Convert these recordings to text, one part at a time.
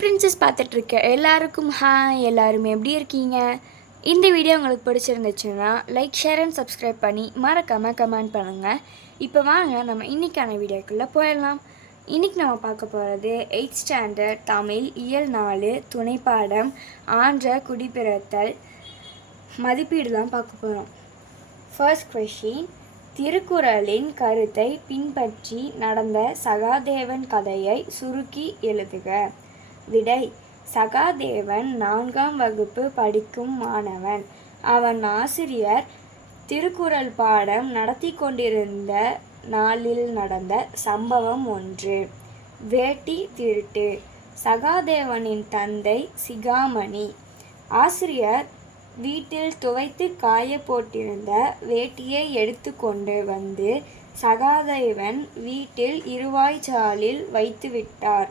Princess பார்த்துட்ருக்க எல்லாருக்கும் hi எல்லாருமே எப்படி இருக்கீங்க? இந்த வீடியோ உங்களுக்கு பிடிச்சிருந்துச்சுன்னா லைக் ஷேர் அண்ட் சப்ஸ்கிரைப் பண்ணி மறக்காமல் கமெண்ட் பண்ணுங்கள் இப்போ வாங்க நம்ம இன்றைக்கான வீடியோக்குள்ளே போயிடலாம். இன்றைக்கி நம்ம பார்க்க போகிறது எயிட் ஸ்டாண்டர்ட் தமிழ் இயல் நாலு துணைப்பாடம் ஆன்ற குடிபிறத்தல் மதிப்பீடு தான் பார்க்க போகிறோம் ஃபர்ஸ்ட் கொஷின் திருக்குறளின் கருத்தை பின்பற்றி நடந்த சகாதேவன் கதையை சுருக்கி எழுதுக. விடை. சகாதேவன் நான்காம் வகுப்பு படிக்கும் மாணவன். அவன் ஆசிரியர். திருக்குறள் பாடம் நடத்தி கொண்டிருந்த நாளில் நடந்த சம்பவம் ஒன்று. வேட்டி திருட்டு. சகாதேவனின் தந்தை சிகாமணி. ஆசிரியர் வீட்டில் துவைத்து காய போட்டிருந்த வேட்டியை எடுத்துக்கொண்டு வந்து சகாதேவன் வீட்டில் இருவாய்ச்சாலில் வைத்துவிட்டார்.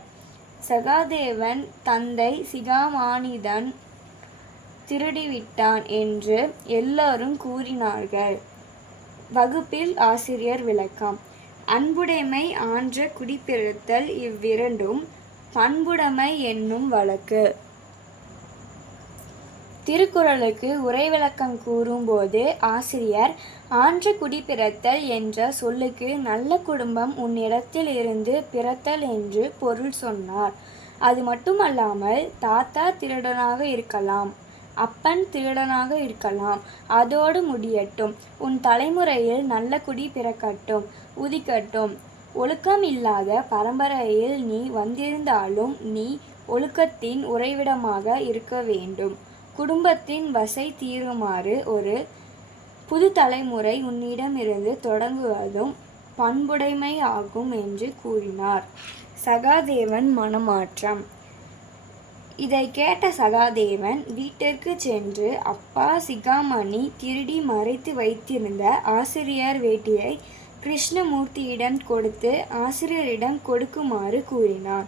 சகாதேவன் தந்தை சிகாமானிதன் திருடிவிட்டான் என்று எல்லோரும் கூறினார்கள். வகுப்பில் ஆசிரியர் விளக்கம். அன்புடைமை ஆன்ற குடிப்பிறத்தல் இவ்விரண்டும் பண்புடைமை என்னும் வழக்கு. திருக்குறளுக்கு உரை விளக்கம் கூறும்போது ஆசிரியர் ஆன்ற குடிப்பிறத்தல் என்ற சொல்லுக்கு நல்ல குடும்பம் உன்னிடத்தில் இருந்து பிறத்தல் என்று பொருள் சொன்னார். அது மட்டுமல்லாமல் தாத்தா திருடனாக இருக்கலாம் அப்பன் திருடனாக இருக்கலாம் அதோடு முடியட்டும். உன் தலைமுறையில் நல்ல குடி பிறக்கட்டும் உதிக்கட்டும். ஒழுக்கம் இல்லாத பரம்பரையில் நீ வந்திருந்தாலும் நீ ஒழுக்கத்தின் உறைவிடமாக இருக்க வேண்டும். குடும்பத்தின் வசை தீருமாறு ஒரு புது தலைமுறை உன்னிடமிருந்து தொடங்குவதும் பண்புடைமை ஆகும் என்று கூறினார். சகாதேவன் மனமாற்றம். இதை கேட்ட சகாதேவன் வீட்டிற்கு சென்று அப்பா சிகாமணி திருடி மறைத்து வைத்திருந்த ஆசிரியர் வேட்டியை கிருஷ்ணமூர்த்தியிடம் கொடுத்து ஆசிரியரிடம் கொடுக்குமாறு கூறினான்.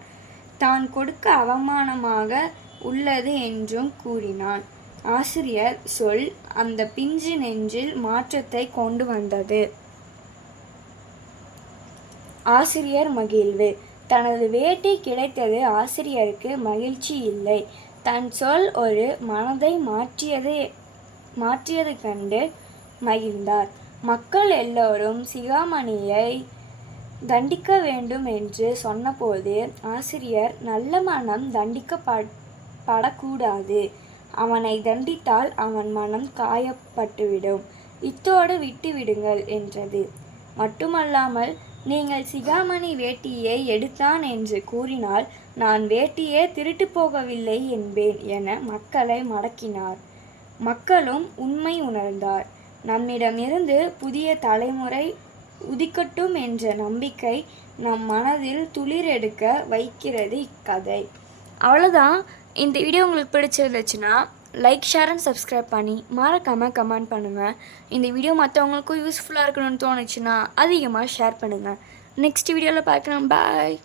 தான் கொடுக்க அவமானமாக உள்ளது என்றும் கூறினான். ஆசிரியர் சொல் அந்த பிஞ்சு நெஞ்சில் மாற்றத்தை கொண்டு வந்தது. ஆசிரியர் மகிழ்வு. தனது வேட்டி கிடைத்தது ஆசிரியருக்கு மகிழ்ச்சி இல்லை. தன் சொல் ஒரு மனதை மாற்றியது மாற்றியது கண்டு மகிழ்ந்தார். மக்கள் எல்லோரும் சிகாமணியை தண்டிக்க வேண்டும் என்று சொன்னபோது ஆசிரியர் நல்ல மனம் தண்டிக்கப்பட் படக்கூடாது. அவனை தண்டித்தால் அவன் மனம் காயப்பட்டுவிடும். இத்தோடு விட்டுவிடுங்கள் என்றது. மட்டுமல்லாமல் நீங்கள் சிகாமணி வேட்டியை எடுத்தான் என்று கூறினால் நான் வேட்டியே திருட்டு போகவில்லை என்பேன் என மக்களை மடக்கினார். மக்களும் உண்மை உணர்ந்தார். நம்மிடமிருந்து புதிய தலைமுறை உதிக்கட்டும் என்ற நம்பிக்கை நம் மனதில் துளிரெடுக்க வைக்கிறது இக்கதை. அவ்வளோதான் இந்த வீடியோ உங்களுக்கு பிடிச்சிருந்துச்சுன்னா லைக் ஷேர் அண்ட் சப்ஸ்கிரைப் பண்ணி மறக்காமல் கமெண்ட் பண்ணுங்கள் இந்த வீடியோ மற்றவங்களுக்கும் யூஸ்ஃபுல்லாக இருக்கணும்னு தோணுச்சுன்னா அதிகமாக ஷேர் பண்ணுங்கள் நெக்ஸ்ட் வீடியோவில் பார்க்கலாம். பாய்